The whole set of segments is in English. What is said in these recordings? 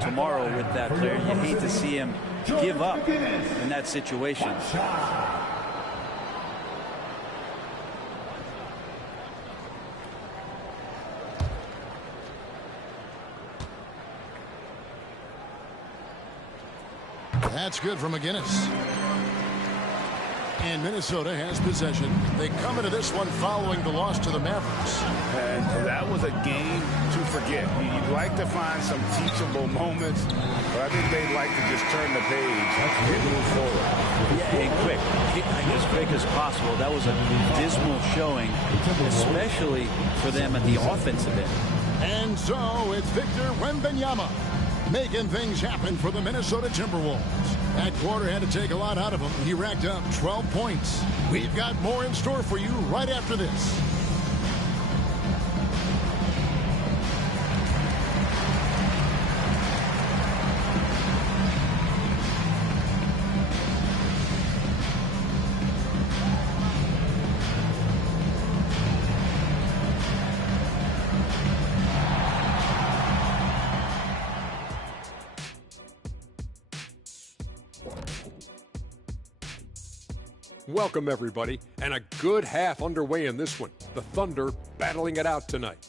tomorrow with that player. You hate to see him give up in that situation. That's good for McGinnis. And Minnesota has possession. They come into this one following the loss to the Mavericks. And that was a game to forget. You'd like to find some teachable moments, but I think they'd like to just turn the page and move forward. Yeah, and quick. As quick as possible. That was a dismal showing, especially for them at the offensive end. And so it's Victor Wembanyama making things happen for the Minnesota Timberwolves. That quarter had to take a lot out of him. He racked up 12 points. We've got more in store for you right after this. Welcome, everybody, and a good half underway in this one. The Thunder battling it out tonight.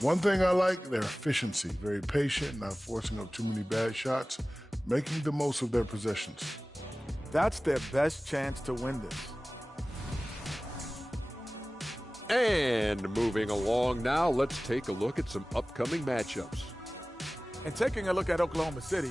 One thing I like, their efficiency. Very patient, not forcing up too many bad shots, making the most of their possessions. That's their best chance to win this. And moving along now, let's take a look at some upcoming matchups. And taking a look at Oklahoma City,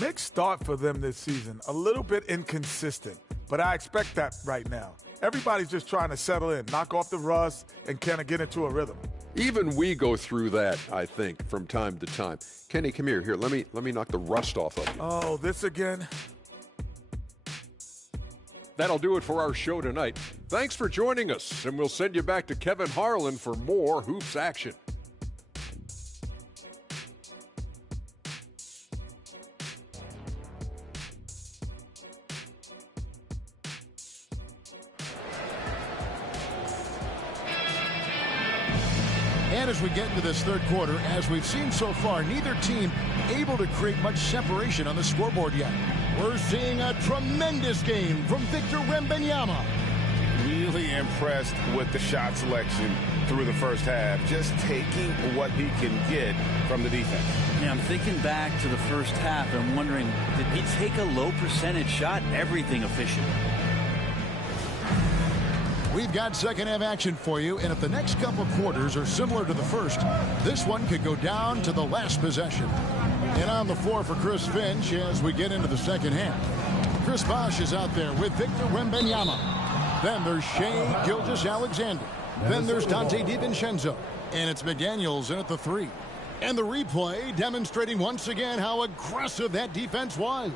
mixed start for them this season. A little bit inconsistent, but I expect that right now. Everybody's just trying to settle in, knock off the rust, and kind of get into a rhythm. Even we go through that, I think, from time to time. Kenny, come here. Here, let me knock the rust off of you. Oh, this again? That'll do it for our show tonight. Thanks for joining us, and we'll send you back to Kevin Harlan for more hoops action. And as we get into this third quarter, as we've seen so far, neither team able to create much separation on the scoreboard yet. We're seeing a tremendous game from Victor Wembanyama. Really impressed with the shot selection through the first half, just taking what he can get from the defense. Yeah, I'm thinking back to the first half, and I'm wondering, did he take a low percentage shot? Everything efficient. We've got second half action for you, and if the next couple of quarters are similar to the first, this one could go down to the last possession. And on the floor for Chris Finch as we get into the second half. Chris Bosh is out there with Victor Wembanyama. Then there's Shai Gilgeous-Alexander. Then there's Dante DiVincenzo. And it's McDaniels in at the three. And the replay demonstrating once again how aggressive that defense was.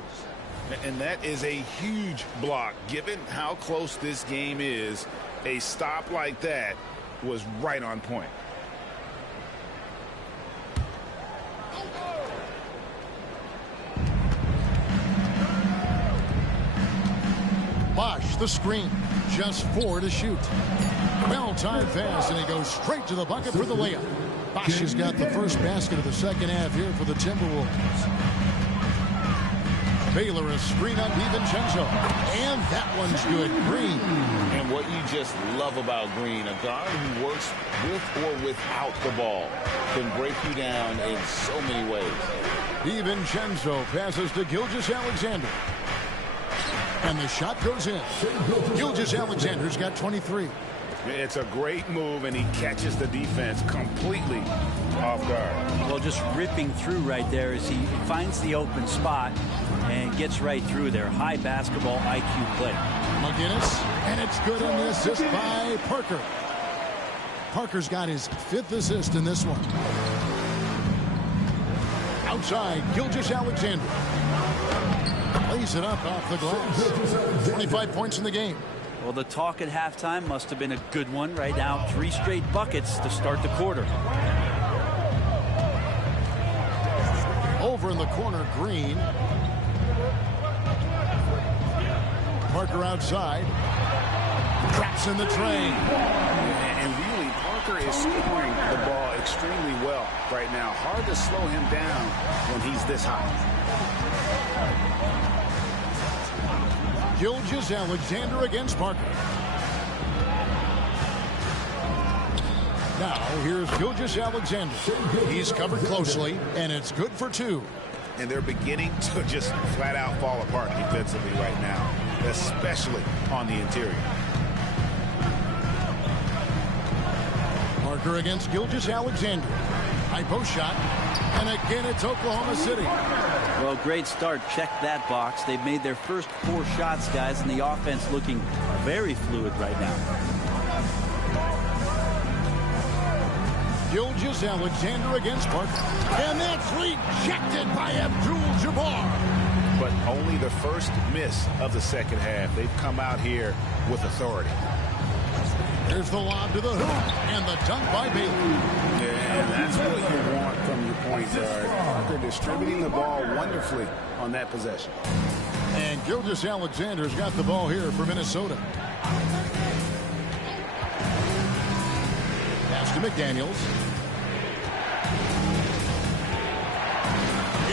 And that is a huge block. Given how close this game is, a stop like that was right on point. Bosh, the screen. Just 4 to shoot. Well-timed pass, and he goes straight to the bucket for the layup. Bosh has got the first basket of the second half here for the Timberwolves. Baylor, a screen on DiVincenzo. And that one's good. Green. And what you just love about Green, a guard who works with or without the ball, can break you down in so many ways. DiVincenzo passes to Gilgeous-Alexander. And the shot goes in. Gilgeous-Alexander's got 23. It's a great move, and he catches the defense completely off guard. Well, just ripping through right there as he finds the open spot and gets right through there. High basketball IQ play. McGinnis, and it's good on the assist by Parker. Parker's got his 5th assist in this one. Outside, Gilgeous-Alexander. Lays it up off the glass. 25 points in the game. Well, the talk at halftime must have been a good one. Right now, 3 straight buckets to start the quarter. Over in the corner, Green. Parker outside. Traps in the train. And really, Parker Parker is scoring the ball extremely well right now. Hard to slow him down when he's this hot. Gilgeous-Alexander against Parker. Now, here's Gilgeous-Alexander. He's covered closely, and it's good for 2. And they're beginning to just flat out fall apart defensively right now, especially on the interior. Parker against Gilgeous-Alexander. High post shot, and again it's Oklahoma City. Well, great start. Check that box. They've made their first 4 shots, guys, and the offense looking very fluid right now. Gilgeous-Alexander against Parker. And that's rejected by Abdul-Jabbar. But only the first miss of the second half. They've come out here with authority. There's the lob to the hoop, and the dunk by Bailey. And that's what you want from your point guard. Parker distributing the ball wonderfully on that possession. And Gilgeous-Alexander's got the ball here for Minnesota. Pass to McDaniels.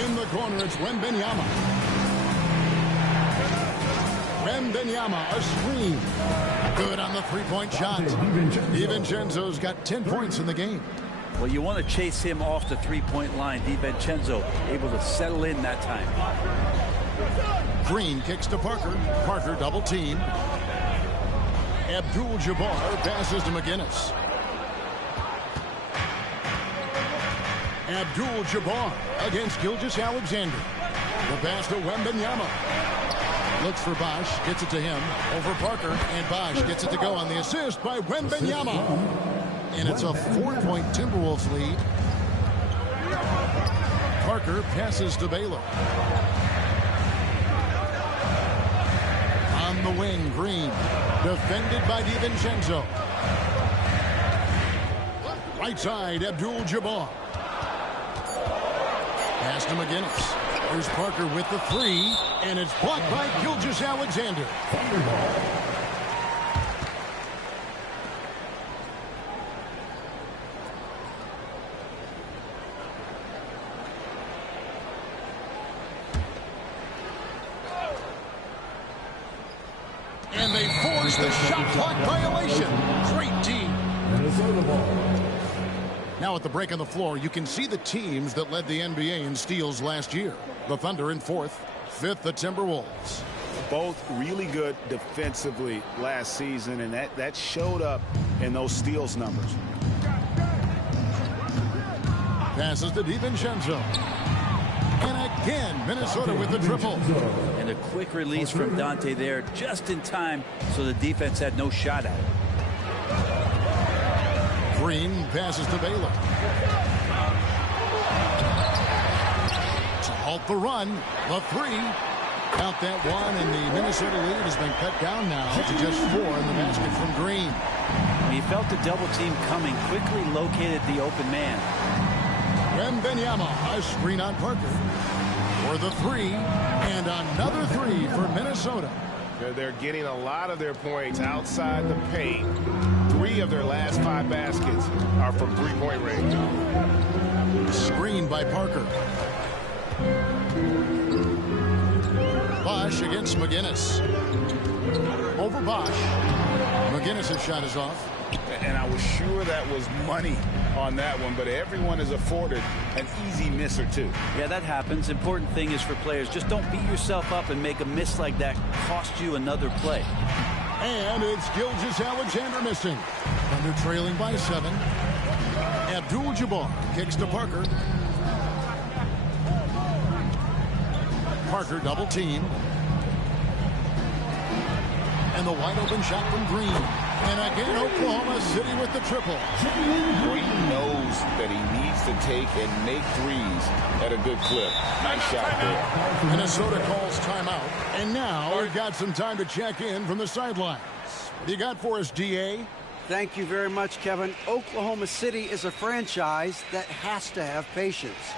In the corner, it's Wembanyama. Wembanyama, a screen. Good on the three-point shot. DiVincenzo's got 10 points in the game. Well, you want to chase him off the three-point line. DiVincenzo able to settle in that time. Green kicks to Parker. Parker double team. Abdul-Jabbar passes to McGinnis. Abdul-Jabbar against Gilgeous-Alexander. The pass to Wembanyama. Looks for Bosch, gets it to him, over Parker, and Bosch gets it to go on the assist by Wembanyama. And it's a 4-point Timberwolves lead. Parker passes to Baylor. On the wing, Green, defended by DiVincenzo. Right side, Abdul-Jabbar. Pass to McGinnis. Here's Parker with the 3, and it's blocked by Gilgeous-Alexander. And they force the shot clock violation. Great team. Minnesota ball. Now at the break on the floor, you can see the teams that led the NBA in steals last year. The Thunder in 4th, 5th the Timberwolves. Both really good defensively last season, and that showed up in those steals numbers. Passes to DiVincenzo. And again, Minnesota with the triple. And a quick release from Dante there just in time, so the defense had no shot at it. Green passes to Baylor. To halt the run, the 3. Count that one, and the Minnesota lead has been cut down now to just 4 in the basket from Green. He felt the double team coming, quickly located the open man. Wembanyama, a screen on Parker for the 3, and another 3 for Minnesota. They're getting a lot of their points outside the paint. 3 of their last 5 baskets are from three-point range. Screened by Parker. Bosch against McGinnis. Over Bosch. McGinnis' shot is off. And I was sure that was money on that one, but everyone is afforded an easy miss or 2. Yeah, that happens. Important thing is for players, just don't beat yourself up and make a miss like that cost you another play. And it's Gilgeous-Alexander missing. Thunder trailing by 7. Abdul-Jabbar kicks to Parker. Parker double team. And the wide open shot from Green. And again, Oklahoma City with the triple. Green knows that he needs to take and make threes at a good clip. Nice shot there. Minnesota calls timeout. And now we've got some time to check in from the sidelines. What do you got for us, DA? Thank you very much, Kevin. Oklahoma City is a franchise that has to have patience.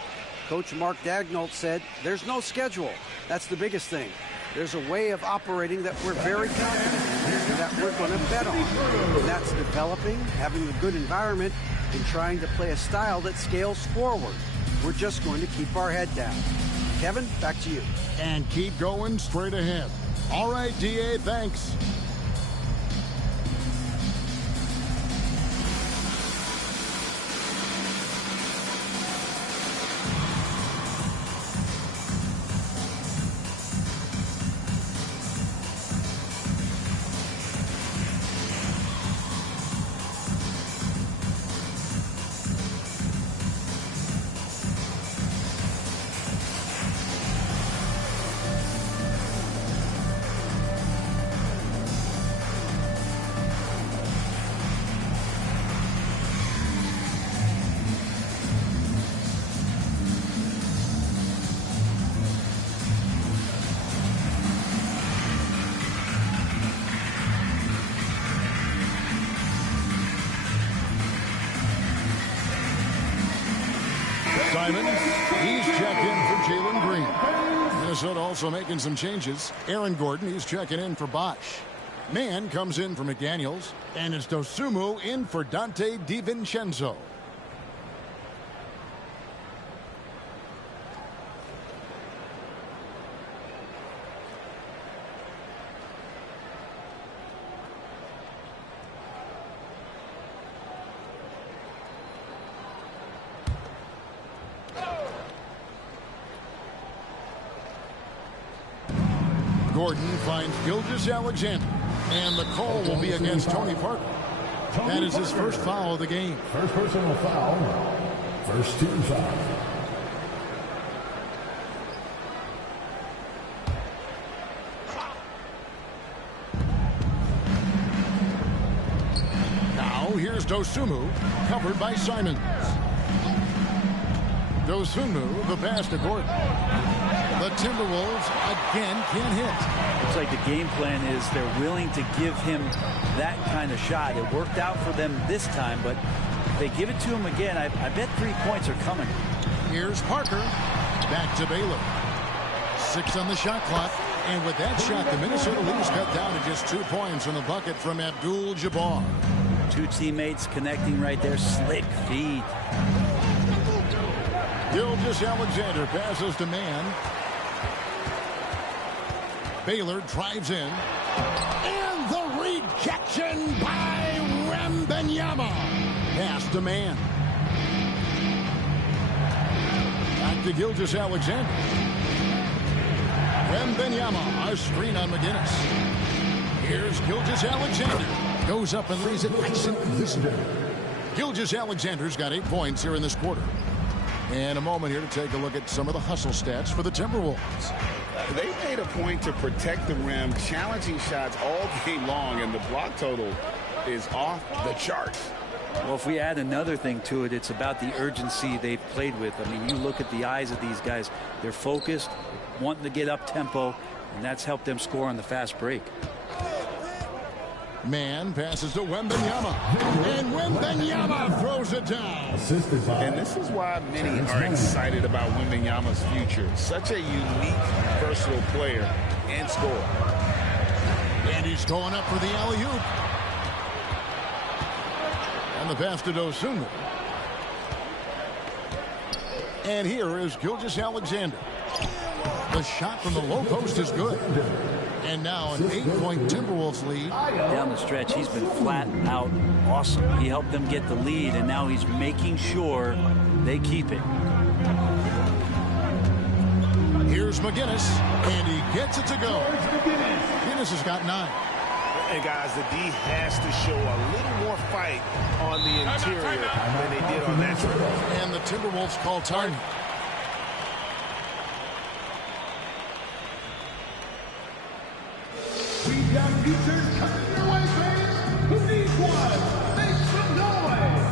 Coach Mark Daigneault said there's no schedule. That's the biggest thing. There's a way of operating that we're very confident in. and that we're going to bet on. And that's developing, having a good environment, and trying to play a style that scales forward. We're just going to keep our head down. Kevin, back to you. And keep going straight ahead. All right, DA, thanks. Simons, he's checked in for Jalen Green. Minnesota also making some changes. Aaron Gordon, he's checking in for Bosch. Mann comes in for McDaniels. And it's Dosumu in for Dante DiVincenzo. Gordon finds Gilgeous-Alexander, and the call will be against Tony Parker. That is his first foul of the game. First personal foul. First team foul. Now here's Dosumu, covered by Simons. Dosumu, the pass to Gordon. The Timberwolves again can't hit. Looks like the game plan is they're willing to give him that kind of shot. It worked out for them this time, but if they give it to him again, I bet 3 points are coming. Here's Parker. Back to Baylor. 6 on the shot clock. And with that shot, the Minnesota Leafs cut down to just 2 points on the bucket from Abdul-Jabbar. Two teammates connecting right there. Slick feed. Gilgeous-Alexander passes to Mann. Baylor drives in. And the rejection by Wembanyama. Pass to Mann. Back to Gilgeous-Alexander. Wembanyama, a screen on McGinnis. Here's Gilgeous-Alexander. Goes up and lays it nice and easy. Gilgeous-Alexander's got 8 points here in this quarter. And a moment here to take a look at some of the hustle stats for the Timberwolves. They made a point to protect the rim, challenging shots all game long, and the block total is off the charts. Well, if we add another thing to it, it's about the urgency they've played with. I mean, you look at the eyes of these guys. They're focused, wanting to get up tempo, and that's helped them score on the fast break. Mann passes to Wembanyama. And Wembanyama throws it down. And this is why many are excited about Wembanyama's future. Such a unique, versatile player and scorer. And he's going up for the alley-oop. And the pass to Dosumu. And here is Gilgeous-Alexander. The shot from the low post is good. And now an 8-point Timberwolves lead. Down the stretch, he's been flat out awesome. He helped them get the lead, and now he's making sure they keep it. Here's McGinnis, and he gets it to go. McGinnis has got 9. And guys, the D has to show a little more fight on the interior than they did on that side. And the Timberwolves call time. We've got futures coming your way, fans. Who needs one? Make some noise.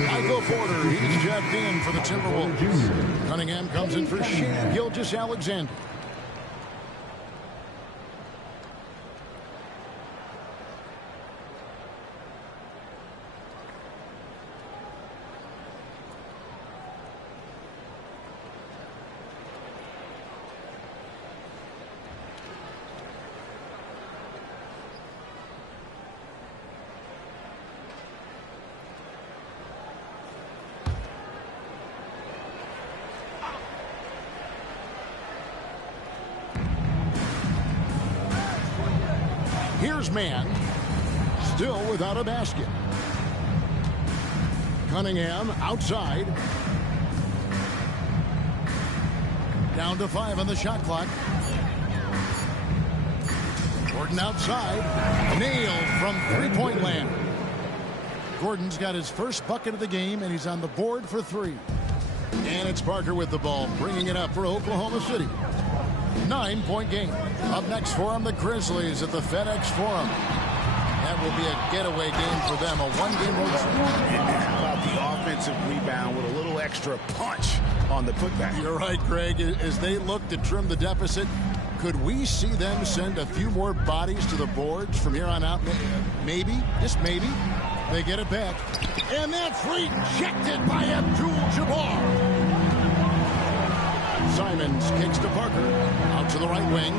Michael Porter, he's checked in for the Timberwolves. Cunningham comes in for Shea Gilgeous-Alexander. Here's man, still without a basket. Cunningham outside. Down to 5 on the shot clock. Gordon outside. Nailed from three-point land. Gordon's got his first bucket of the game, and he's on the board for 3. And it's Parker with the ball, bringing it up for Oklahoma City. 9-point game. Up next for them, the Grizzlies at the FedEx Forum. That will be a getaway game for them, a one-game road trip. And how about the offensive rebound with a little extra punch on the putback? You're right, Greg. As they look to trim the deficit, could we see them send a few more bodies to the boards from here on out? Maybe, just maybe. They get it back. And that's rejected by Abdul-Jabbar. Simons kicks to Parker. Out to the right wing.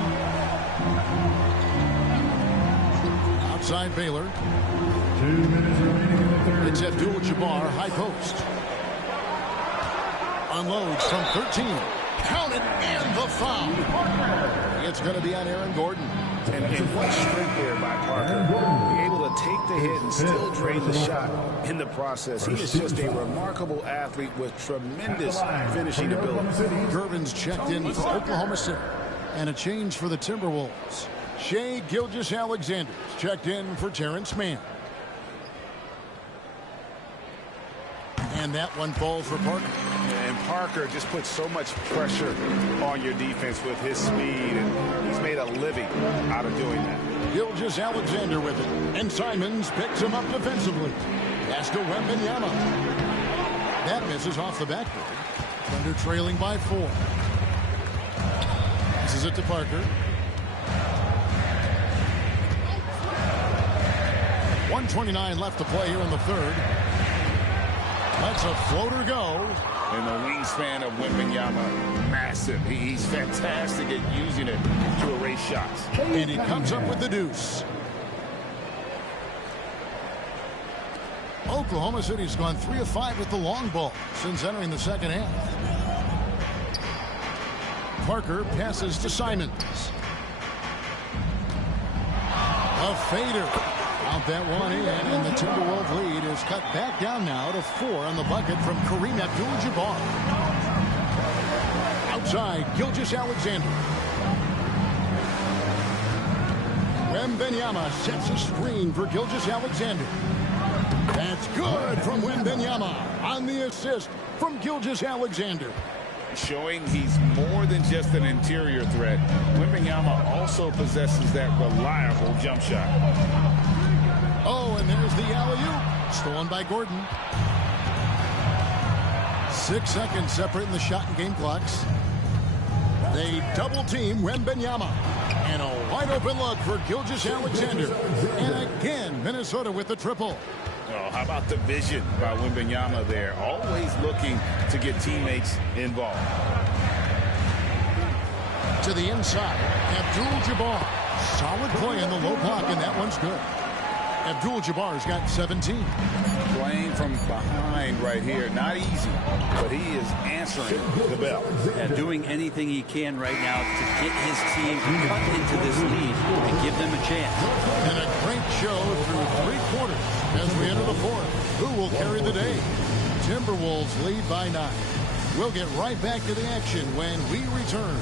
Outside Baylor. 2 minutes remaining in the third. It's Abdul-Jabbar, high post. Unloads from 13. Counted and the foul. It's going to be on Aaron Gordon. And what strength there by Parker. Be able to take the hit and still drain the shot in the process. He is just a remarkable athlete with tremendous finishing ability. Gervin's checked in for Oklahoma City. And a change for the Timberwolves. Shea Gilgeous-Alexander checked in for Terrence Mann. And that one falls for Parker. And Parker just puts so much pressure on your defense with his speed, and he's made a living out of doing that. Gilgeous-Alexander with it. And Simons picks him up defensively. Pass to Wembanyama. That misses off the backboard. Thunder trailing by 4. This is it to Parker. 1:29 left to play here in the third. Lets a floater go. And the wingspan of Wembanyama, massive. He's fantastic at using it to erase shots. And he comes up with the deuce. Oklahoma City's gone 3 of 5 with the long ball since entering the second half. Parker passes to Simons. A fader. Out that one in, and the Timberwolves lead is cut back down now to 4 on the bucket from Kareem Abdul-Jabbar. Outside, Gilgeous-Alexander. Wembanyama sets a screen for Gilgeous-Alexander. That's good from Wembanyama on the assist from Gilgeous-Alexander. Showing he's more than just an interior threat. Wembanyama also possesses that reliable jump shot. Oh, and there's the alley-oop. Stolen by Gordon. 6 seconds separating the shot and game clocks. They double-team Wembanyama. And a wide-open look for Gilgeous-Alexander. And again, Minnesota with the triple. Oh, how about the vision by Wembanyama there? Always looking to get teammates involved. To the inside, Abdul-Jabbar. Solid play in the low block, and that one's good. Abdul-Jabbar's got 17. Playing from behind right here. Not easy, but he is answering the bell. And doing anything he can right now to get his team cut into this lead and give them a chance. And a great show through 3 quarters as we enter the fourth. Who will carry the day? Timberwolves lead by 9. We'll get right back to the action when we return.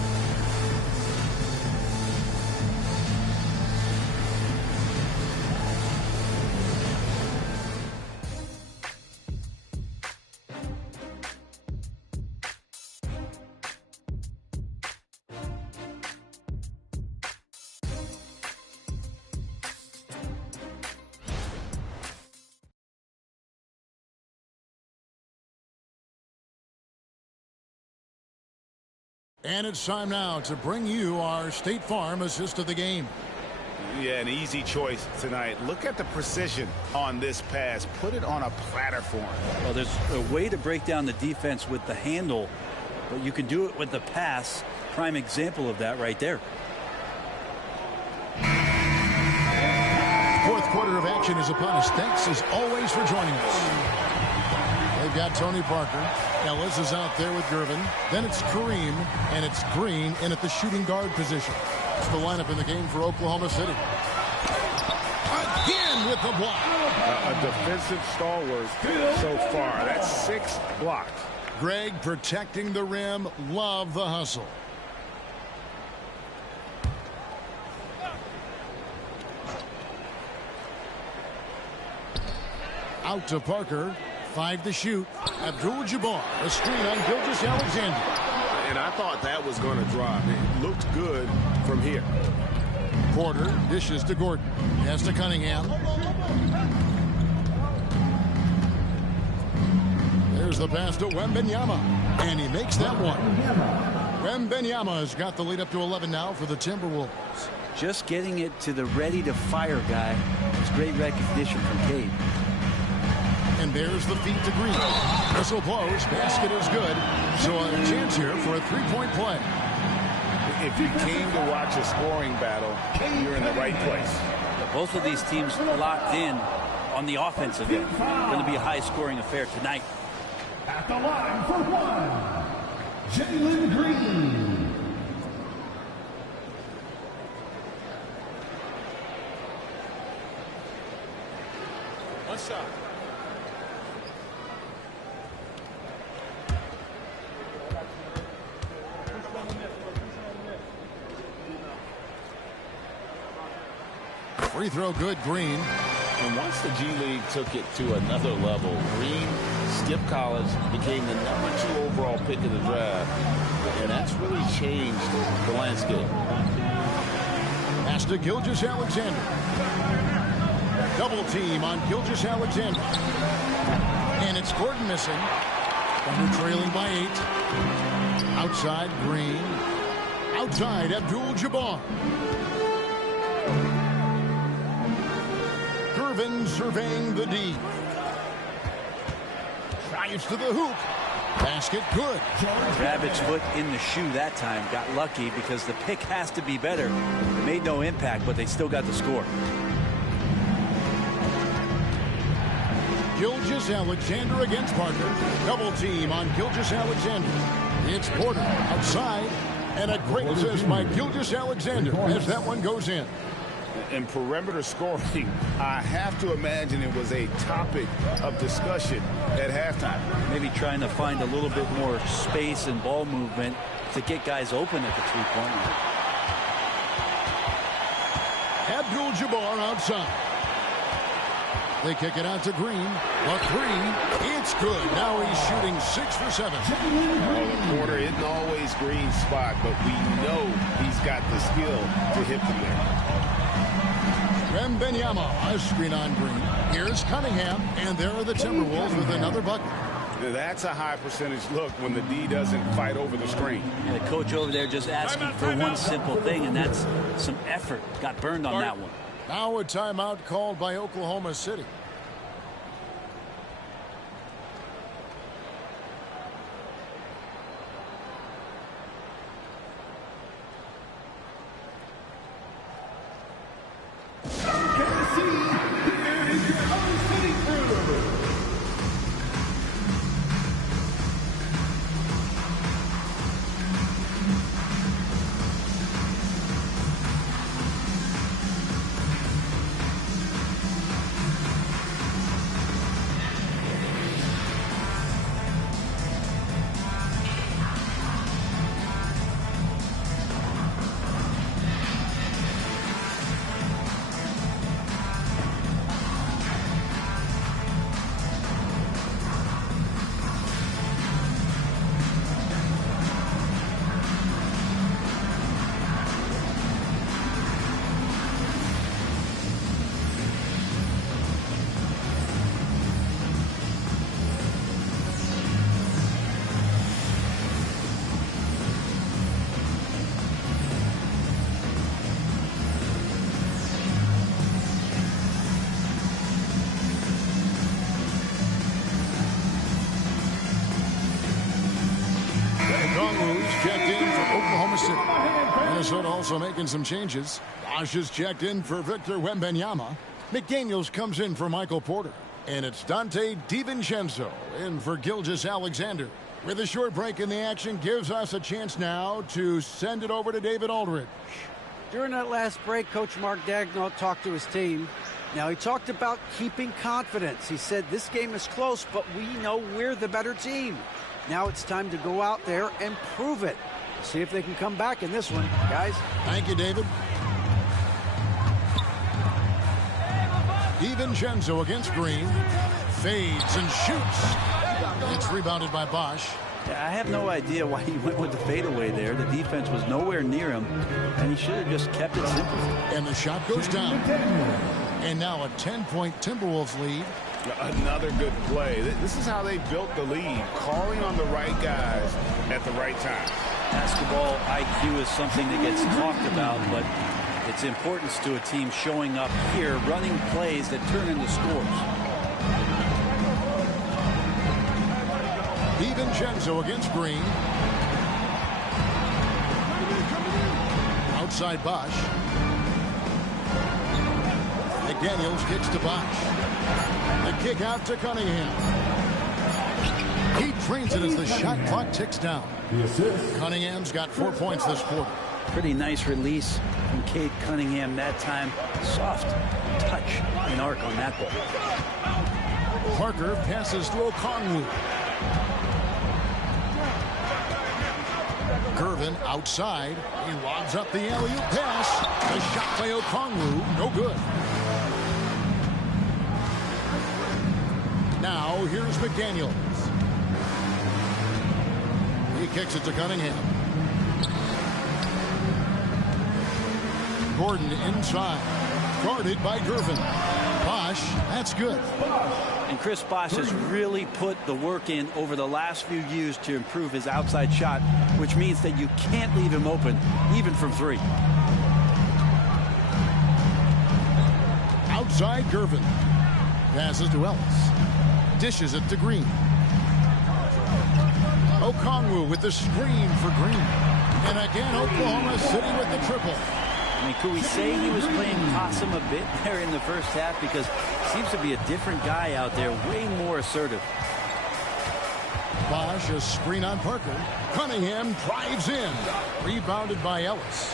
And it's time now to bring you our State Farm assist of the game. Yeah, an easy choice tonight. Look at the precision on this pass. Put it on a platform. Well, there's a way to break down the defense with the handle, but you can do it with the pass. Prime example of that right there. Fourth quarter of action is upon us. Thanks as always for joining us. They've got Tony Parker. Ellis is out there with Gervin. Then it's Kareem, and it's Green in at the shooting guard position. That's the lineup in the game for Oklahoma City. Again with the block. A defensive stalwart so far. That's 6 blocks. Greg protecting the rim. Love the hustle. Out to Parker. 5 to shoot. Abdul-Jabbar. A screen on Gilgeous-Alexander. And I thought that was going to drop. It looked good from here. Porter dishes to Gordon. Has to Cunningham. There's the pass to Wembanyama. And he makes that one. Wembanyama has got the lead up to 11 now for the Timberwolves. Just getting it to the ready-to-fire guy is great recognition from Cade. And there's the feed to Green. Whistle blows. Basket is good. So a chance here for a three-point play. If you came to watch a scoring battle, you're in the right place. Both of these teams locked in on the offensive end. Going to be a high-scoring affair tonight. At the line for one, Jalen Green. One shot. Free throw good, Green. And once the G League took it to another level, Green skipped college, became the #2 overall pick of the draft, and that's really changed the landscape. Pass to Gilgeous-Alexander. Double team on Gilgeous-Alexander. And it's Gordon missing. Thunder trailing by 8. Outside, Green. Outside, Abdul-Jabbar. Gervin surveying the D. Drives to the hoop. Basket good. Rabbit's foot in the shoe that time. Got lucky because the pick has to be better. It made no impact, but they still got the score. Gilgeous-Alexander against Parker. Double team on Gilgeous-Alexander. It's Porter outside. And a great assist by Gilgeous-Alexander as that one goes in. And perimeter scoring, I have to imagine it was a topic of discussion at halftime. Maybe trying to find a little bit more space and ball movement to get guys open at the three-point line. Abdul-Jabbar outside. They kick it out to Green. A 3. It's good. Now he's shooting 6 for 7. The corner isn't always Green's spot, but we know he's got the skill to hit them there. Wembanyama, a screen on Green. Here's Cunningham, and there are the Timberwolves with another bucket. That's a high percentage look when the D doesn't fight over the screen. And the coach over there just asking for one simple thing, and that's some effort. Got burned on that one. Now a timeout called by Oklahoma City. checked in for Oklahoma City. Minnesota also making some changes. Bosch is checked in for Victor Wembanyama. McDaniels comes in for Michael Porter. And it's Dante DiVincenzo in for Gilgeous-Alexander. With a short break in the action, gives us a chance now to send it over to David Aldridge. During that last break, Coach Mark Daigneault talked to his team. Now, he talked about keeping confidence. He said, this game is close, but we know we're the better team. Now it's time to go out there and prove it. See if they can come back in this one, guys. Thank you, David. DiVincenzo against Green. Fades and shoots. It's rebounded by Bosch. I have no idea why he went with the fadeaway there. The defense was nowhere near him, and he should have just kept it simple. And the shot goes down. And now a 10-point Timberwolves lead. Another good play. This is how they built the lead, calling on the right guys at the right time. Basketball IQ is something that gets talked about, but its importance to a team showing up here, running plays that turn into scores. DiVincenzo against Green. Outside Bosch. McDaniels kicks to Bosch. The kick out to Cunningham. He drains it as the shot clock ticks down. Cunningham's got 4 points this quarter. Pretty nice release from Cade Cunningham that time. Soft touch and arc on that ball. Parker passes to Okongwu. Gervin outside. He lobs up the alley-oop pass. The shot by Okongwu, no good. Now here's McDaniels. He kicks it to Cunningham. Gordon inside. Guarded by Gervin. Bosch, that's good. And Chris Bosch has really put the work in over the last few years to improve his outside shot, which means that you can't leave him open, even from three. Outside Gervin. Passes to Ellis. Dishes it to Green. Okongwu with the screen for Green. And again, Oklahoma City with the triple. I mean, could we say he was playing possum a bit there in the first half? Because he seems to be a different guy out there, way more assertive. Bosch, a screen on Parker. Cunningham drives in. Rebounded by Ellis.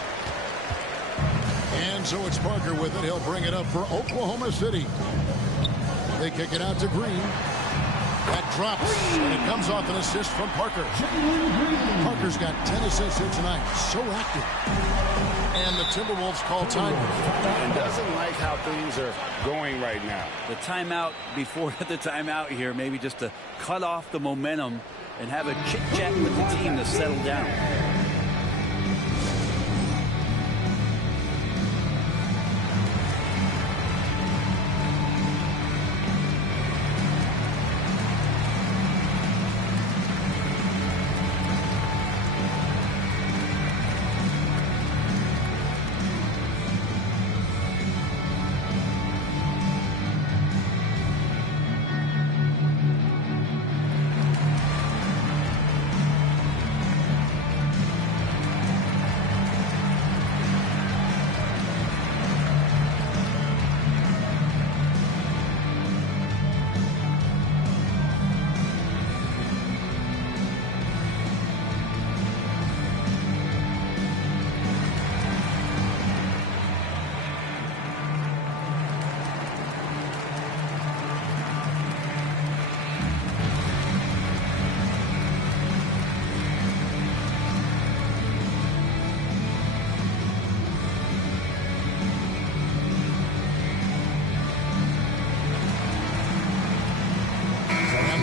And so it's Parker with it. He'll bring it up for Oklahoma City. They kick it out to Green. That drops, and it comes off an assist from Parker. Parker's got 10 assists here tonight. So active. And the Timberwolves call time. And doesn't like how things are going right now. The timeout before the timeout here, maybe just to cut off the momentum and have a chit-chat with the team to settle down.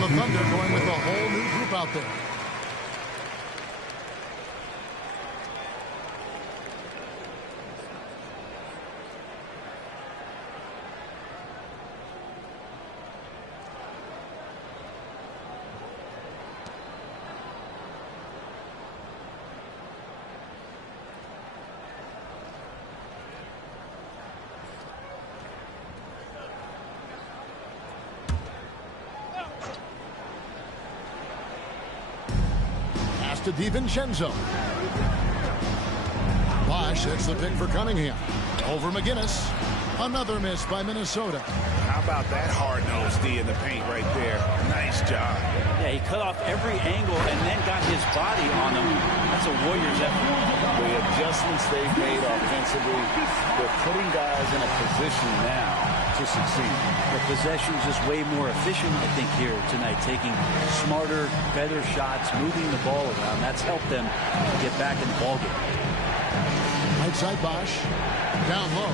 Thunder going with a whole new group out there. to DiVincenzo. Bosch sets the pick for Cunningham. Over McGinnis. Another miss by Minnesota. How about that hard-nosed D in the paint right there? Nice job. Yeah, he cut off every angle and then got his body on him. That's a Warriors effort. The adjustments they've made offensively, they're putting guys in a position now to succeed. The possession's just way more efficient, I think, here tonight, taking smarter, better shots, moving the ball around. That's helped them get back in the ballgame. Right side Bosch. Down low.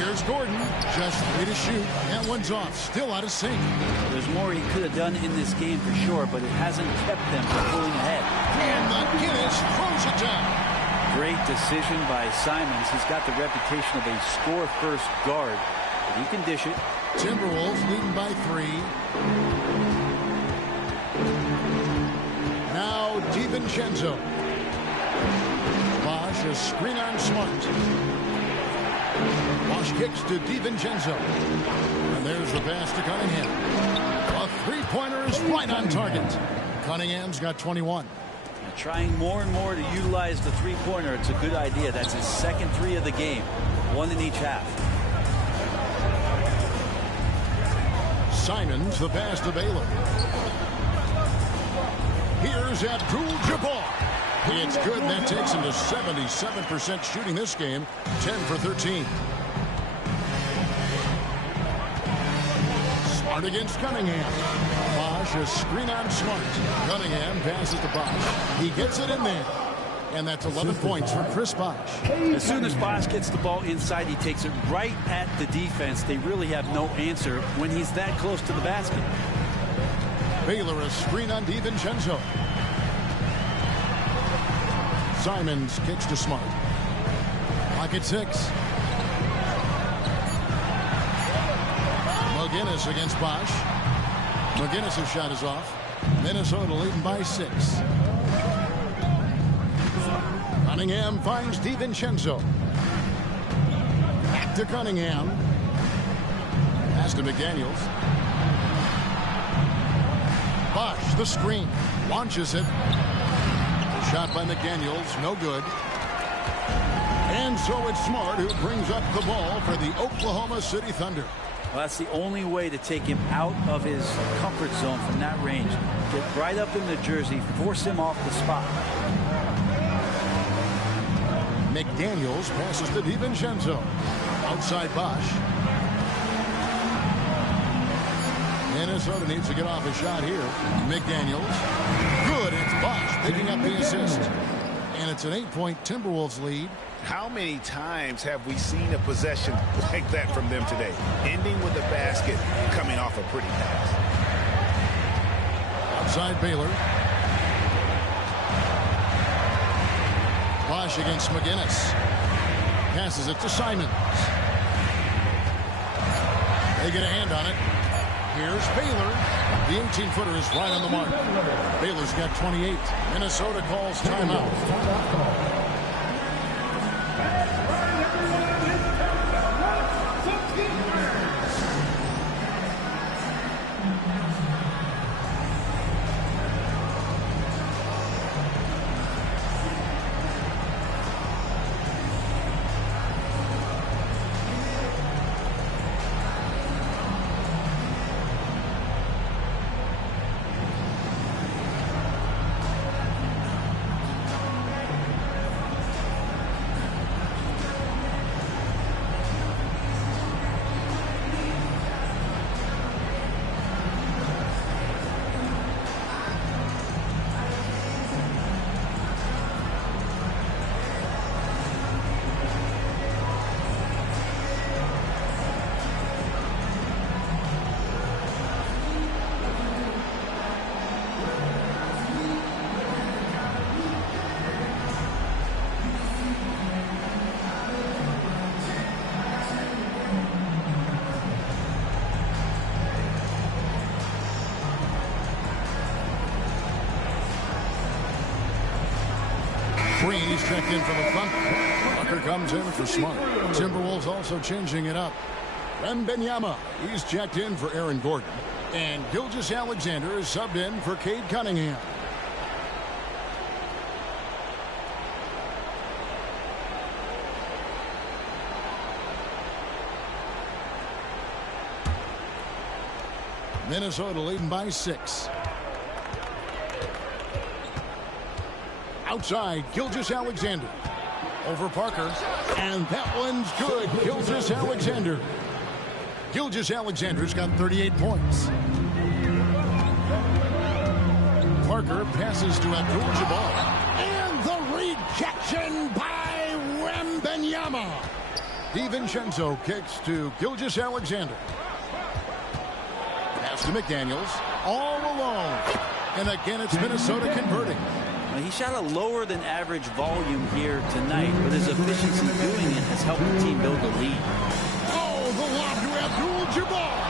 Here's Gordon. Just 3 to shoot. That one's off. Still out of sync. There's more he could have done in this game for sure, but it hasn't kept them from pulling ahead. And McGinnis throws it down. Great decision by Simons. He's got the reputation of a score-first guard, but he can dish it. Timberwolves leading by 3. Now DiVincenzo. Bosch a screen on Smart. Bosch kicks to DiVincenzo. And there's the pass to Cunningham. A three-pointer is right on target. Cunningham's got 21. Trying more and more to utilize the three-pointer. It's a good idea. That's his second 3 of the game. 1 in each half. Simons, the pass to Baylor. Here's Abdul-Jabbar. It's good. That takes him to 77% shooting this game. 10 for 13. Smart against Cunningham. Bosch a screen on Smart. Cunningham passes to Bosch. He gets it in there. And that's 11 points for Chris Bosch. As soon as Bosch gets the ball inside, he takes it right at the defense. They really have no answer when he's that close to the basket. Baylor a screen on DiVincenzo. Simons kicks to Smart. Pocket 6. McGinnis against Bosch. McGinnis' shot is off. Minnesota leading by 6. Cunningham finds DiVincenzo. Back to Cunningham. Pass to McDaniels. Bosch, the screen. Launches it. The shot by McDaniels, no good. And so it's Smart who brings up the ball for the Oklahoma City Thunder. Well, that's the only way to take him out of his comfort zone from that range. Get right up in the jersey, force him off the spot. McDaniels passes to DiVincenzo. Outside Bosch. Minnesota needs to get off a shot here. McDaniels. Good. It's Bosch picking up the assist. And it's an 8-point Timberwolves lead. How many times have we seen a possession like that from them today? Ending with a basket, coming off a pretty pass. Outside Baylor. Bosch against McGinnis. Passes it to Simons. They get a hand on it. Here's Baylor. The 18-footer is right on the mark. Baylor's got 28. Minnesota calls timeout. Green's checked in for the Thunder. Tucker comes in for Smart. Timberwolves also changing it up. Wembanyama, he's checked in for Aaron Gordon. And Gilgeous-Alexander is subbed in for Cade Cunningham. Minnesota leading by 6. Outside, Gilgeous-Alexander. Over Parker. And that one's good. Gilgeous-Alexander. Gilgeous-Alexander's got 38 points. Parker passes to Abdul-Jabbar. And the rejection by Wembanyama. DiVincenzo kicks to Gilgeous-Alexander. Pass to McDaniels. All alone. And again, it's Minnesota converting. He shot a lower than average volume here tonight, but his efficiency doing it has helped the team build a lead. Oh, the lob to Abdul-Jabbar.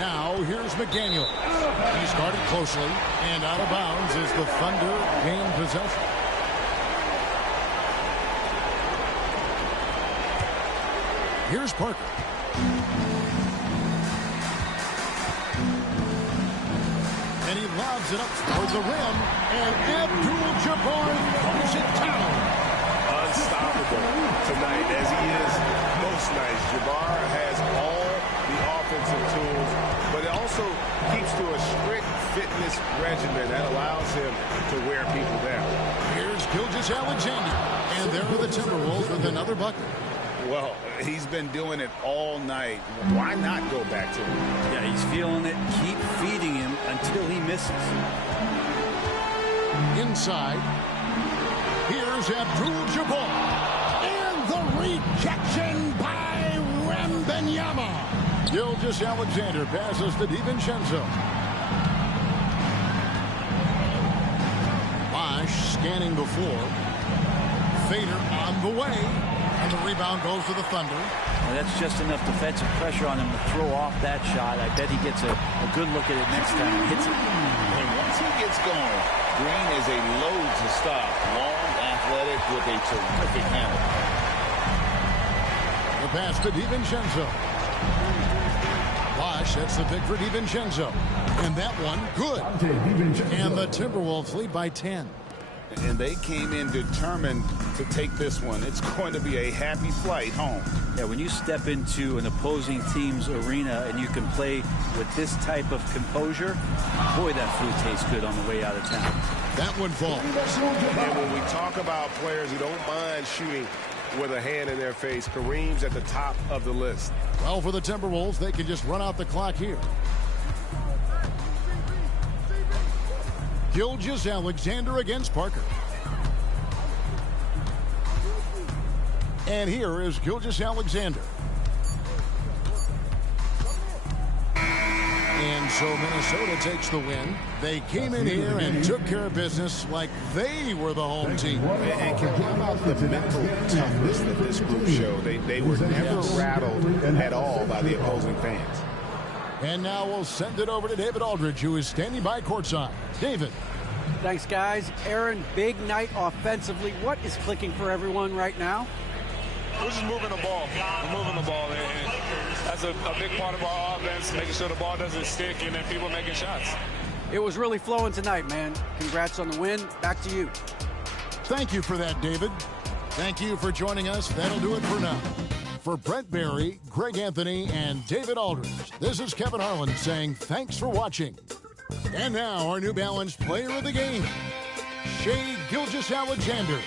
Now, here's McDaniel. He's guarded closely, and out of bounds as the Thunder gain possession. Here's Parker. And he lobs it up toward the rim, and Abdul-Jabbar throws it down. Unstoppable tonight, as he is most nights. Jabbar has all the offensive tools, but it also keeps to a strict fitness regimen that allows him to wear people down. Here's Gilgeous-Alexander, and there are the Timberwolves with another bucket. Well, he's been doing it all night. Why not go back to him? Yeah, he's feeling it. Keep feeding him until he misses. Inside, here's Abdul-Jabbar. And the rejection by Wembanyama. Gilgeous-Alexander passes to DiVincenzo. Bosh scanning the floor. Fader on the way. And the rebound goes to the Thunder. Well, that's just enough defensive pressure on him to throw off that shot. I bet he gets a good look at it next time he hits it. And once he gets going, Green is a load to stop. Long, athletic, with a terrific handle. The pass to DiVincenzo. Bosh, that's the pick for DiVincenzo. And that one, good. And the Timberwolves lead by 10. And they came in determined to take this one. It's going to be a happy flight home. Yeah, when you step into an opposing team's arena and you can play with this type of composure, boy, that food tastes good on the way out of town. That one falls. And when we talk about players who don't mind shooting with a hand in their face, Kareem's at the top of the list. Well, for the Timberwolves, they can just run out the clock here. Gilgeous-Alexander against Parker. And here is Gilgeous-Alexander. And so Minnesota takes the win. They came in here and took care of business like they were the home team. And how about the mental toughness that this group showed? They were never rattled at all by the opposing fans. And now we'll send it over to David Aldridge, who is standing by courtside. David. Thanks, guys. Aaron, big night offensively. What is clicking for everyone right now? We're just moving the ball. We're moving the ball. And that's a big part of our offense, making sure the ball doesn't stick and then people making shots. It was really flowing tonight, man. Congrats on the win. Back to you. Thank you for that, David. Thank you for joining us. That'll do it for now. For Brent Barry, Greg Anthony, and David Aldridge, this is Kevin Harlan saying thanks for watching. And now our New Balance player of the game, Shai Gilgeous-Alexander.